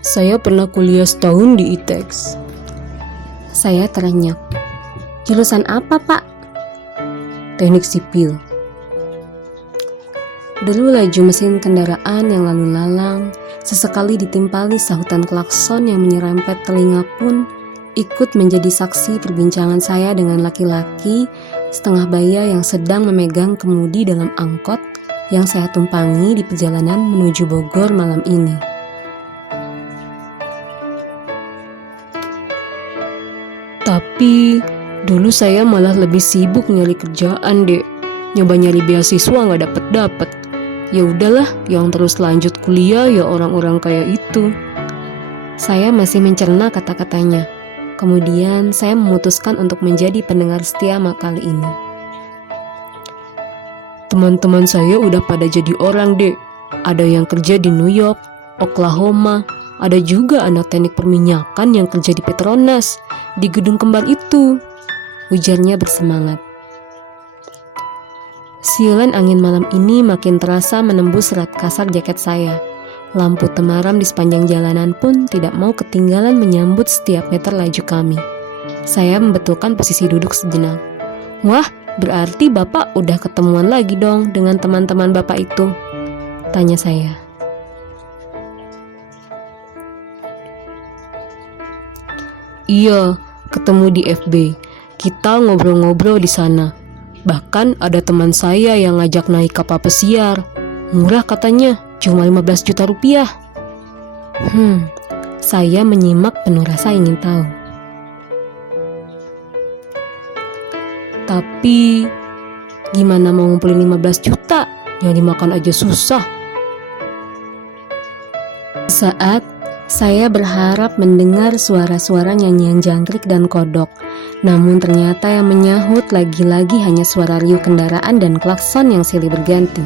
Saya pernah kuliah setahun di ITEX. Saya terenyah. Jurusan apa, Pak? Teknik sipil. Dulu laju mesin kendaraan yang lalu lalang, sesekali ditimpali sahutan klakson yang menyerempet telinga pun ikut menjadi saksi perbincangan saya dengan laki-laki setengah baya yang sedang memegang kemudi dalam angkot yang saya tumpangi di perjalanan menuju Bogor malam ini. Tapi dulu saya malah lebih sibuk nyari kerjaan, Dek. Nyoba nyari beasiswa nggak dapet. Ya udahlah, yang terus lanjut kuliah ya orang-orang kayak itu. Saya masih mencerna kata-katanya. Kemudian saya memutuskan untuk menjadi pendengar setia kali ini. Teman-teman saya udah pada jadi orang, Dek. Ada yang kerja di New York, Oklahoma. Ada juga anak teknik perminyakan yang kerja di Petronas, di gedung kembar itu. Ujarnya bersemangat. Siulan angin malam ini makin terasa menembus serat kasar jaket saya. Lampu temaram di sepanjang jalanan pun tidak mau ketinggalan menyambut setiap meter laju kami. Saya membetulkan posisi duduk sejenak. Wah, berarti Bapak udah ketemuan lagi dong dengan teman-teman Bapak itu? Tanya saya. Iya, ketemu di FB. Kita ngobrol-ngobrol di sana. Bahkan ada teman saya yang ngajak naik kapal pesiar. Murah katanya, cuma 15 juta rupiah. Saya menyimak penuh rasa ingin tahu. Tapi gimana mau ngumpulin 15 juta? Yang dimakan aja susah. Saat saya berharap mendengar suara-suara nyanyian jangkrik dan kodok, namun ternyata yang menyahut lagi-lagi hanya suara riuh kendaraan dan klakson yang silih berganti.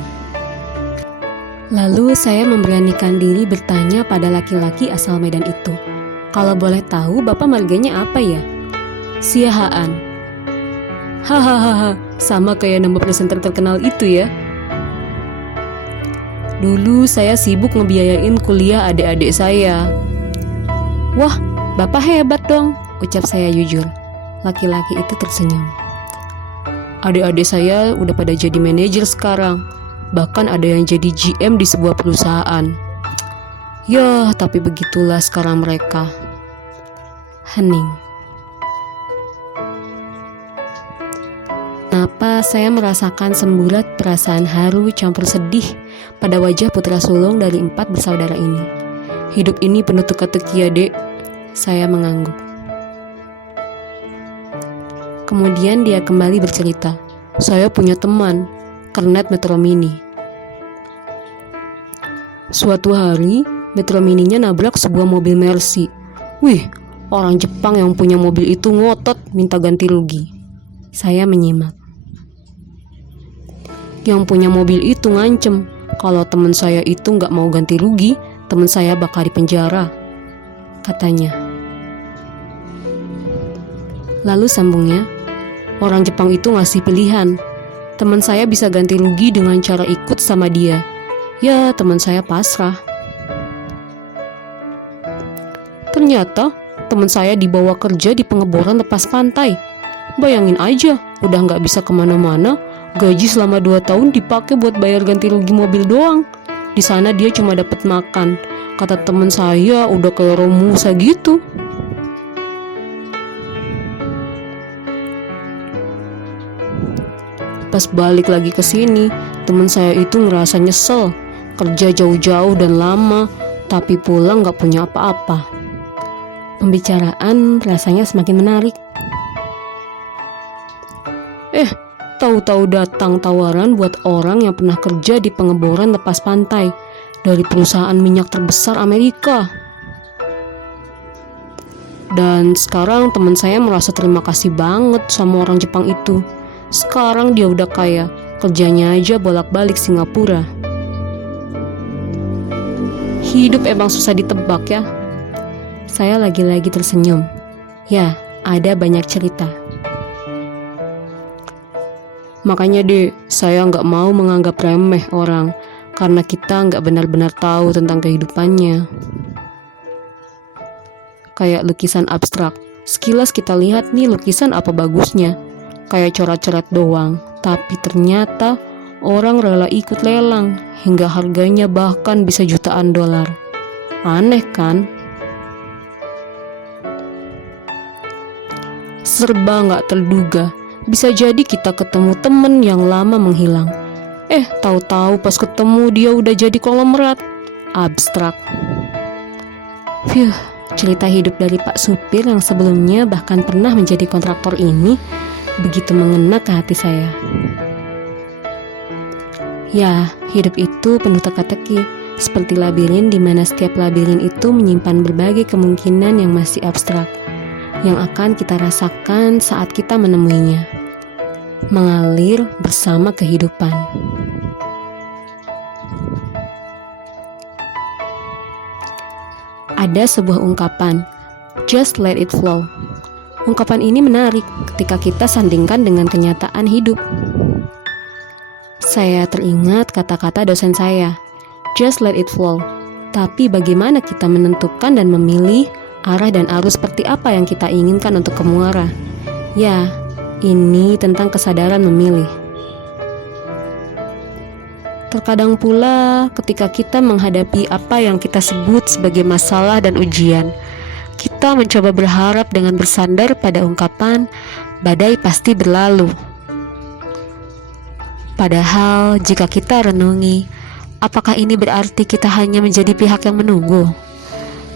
Lalu saya memberanikan diri bertanya pada laki-laki asal Medan itu, kalau boleh tahu Bapak marganya apa ya? Siahaan. Hahaha, sama kayak nama presenter terkenal itu ya. Dulu saya sibuk ngebiayain kuliah adik-adik saya. Wah, Bapak hebat dong, ucap saya jujur. Laki-laki itu tersenyum. Adik-adik saya udah pada jadi manajer sekarang. Bahkan ada yang jadi GM di sebuah perusahaan. Ya, tapi begitulah sekarang mereka. Hening. Kenapa saya merasakan semburat perasaan haru campur sedih pada wajah putra sulung dari 4 bersaudara ini. Hidup ini penuh teka-teki ya, Dek. Saya mengangguk. Kemudian dia kembali bercerita. Saya punya teman, kernet Metro Mini. Suatu hari, Metro Mininya nabrak sebuah mobil Mercy. Wih, orang Jepang yang punya mobil itu ngotot minta ganti rugi. Saya menyimak. Yang punya mobil itu ngancem, kalau teman saya itu nggak mau ganti rugi, teman saya bakal dipenjara, katanya. Lalu sambungnya, orang Jepang itu ngasih pilihan. Teman saya bisa ganti rugi dengan cara ikut sama dia. Ya, teman saya pasrah. Ternyata teman saya dibawa kerja di pengeboran lepas pantai. Bayangin aja, udah nggak bisa kemana-mana, gaji selama 2 tahun dipakai buat bayar ganti rugi mobil doang. Di sana dia cuma dapat makan. Kata teman saya udah kayak Romusa gitu. Pas balik lagi ke sini, teman saya itu ngerasa nyesel. Kerja jauh-jauh dan lama, tapi pulang gak punya apa-apa. Pembicaraan rasanya semakin menarik. Tahu-tahu datang tawaran buat orang yang pernah kerja di pengeboran lepas pantai dari perusahaan minyak terbesar Amerika. Dan sekarang teman saya merasa terima kasih banget sama orang Jepang itu. Sekarang dia udah kaya, kerjanya aja bolak-balik Singapura. Hidup emang susah ditebak ya. Saya lagi-lagi tersenyum. Ya, ada banyak cerita. Makanya deh, saya nggak mau menganggap remeh orang, karena kita nggak benar-benar tahu tentang kehidupannya. kayak lukisan abstrak. Sekilas kita lihat nih lukisan apa bagusnya, kayak coret-coret doang. Tapi ternyata orang rela ikut lelang, hingga harganya bahkan bisa jutaan dolar. Aneh kan? Serba nggak terduga. Bisa jadi kita ketemu temen yang lama menghilang. Tahu-tahu pas ketemu dia udah jadi konglomerat abstrak. Cerita hidup dari Pak Supir yang sebelumnya bahkan pernah menjadi kontraktor ini begitu mengena ke hati saya. Ya, hidup itu penuh teka-teki, seperti labirin di mana setiap labirin itu menyimpan berbagai kemungkinan yang masih abstrak, yang akan kita rasakan saat kita menemuinya. Mengalir bersama kehidupan. Ada sebuah ungkapan, just let it flow. Ungkapan ini menarik ketika kita sandingkan dengan kenyataan hidup. Saya teringat kata-kata dosen saya, just let it flow. Tapi bagaimana kita menentukan dan memilih arah dan arus seperti apa yang kita inginkan untuk ke muara? Ya, ini tentang kesadaran memilih. Terkadang pula ketika kita menghadapi apa yang kita sebut sebagai masalah dan ujian, kita mencoba berharap dengan bersandar pada ungkapan, badai pasti berlalu. Padahal jika kita renungi, apakah ini berarti kita hanya menjadi pihak yang menunggu?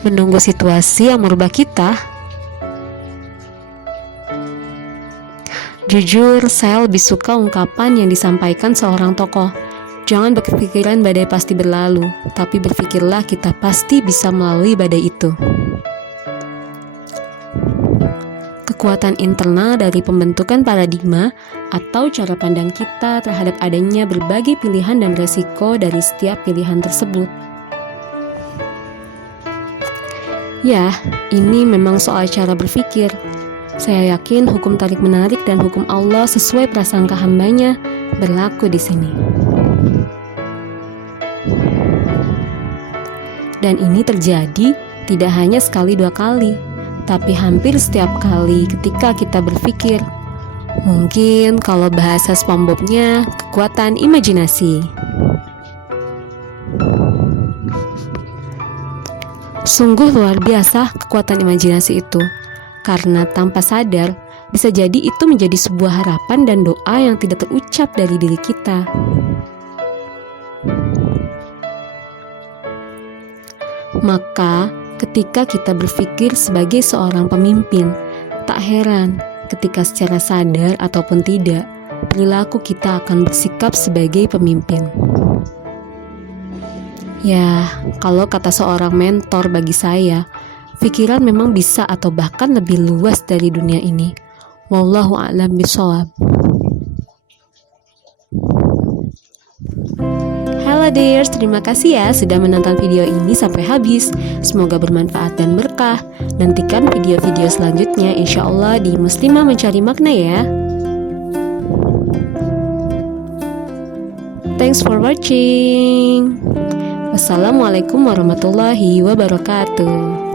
Menunggu situasi yang merubah kita? Jujur, saya lebih suka ungkapan yang disampaikan seorang tokoh. Jangan berpikiran badai pasti berlalu, tapi berpikirlah kita pasti bisa melalui badai itu. Kekuatan internal dari pembentukan paradigma atau cara pandang kita terhadap adanya berbagai pilihan dan resiko dari setiap pilihan tersebut. Ya, ini memang soal cara berpikir. Saya yakin hukum tarik-menarik dan hukum Allah sesuai prasangka hambanya berlaku di sini. Dan ini terjadi tidak hanya sekali dua kali, tapi hampir setiap kali ketika kita berpikir. Mungkin kalau bahasa SpongeBob-nya kekuatan imajinasi. Sungguh luar biasa kekuatan imajinasi itu, karena tanpa sadar bisa jadi itu menjadi sebuah harapan dan doa yang tidak terucap dari diri kita. Maka, ketika kita berpikir sebagai seorang pemimpin, tak heran ketika secara sadar ataupun tidak, perilaku kita akan bersikap sebagai pemimpin. Ya, kalau kata seorang mentor bagi saya, pikiran memang bisa atau bahkan lebih luas dari dunia ini. Wallahu a'lam bishawab. Halo dears, terima kasih ya sudah menonton video ini sampai habis. Semoga bermanfaat dan berkah. Nantikan video-video selanjutnya insya Allah di Muslimah Mencari Makna ya. Thanks for watching. Wassalamualaikum warahmatullahi wabarakatuh.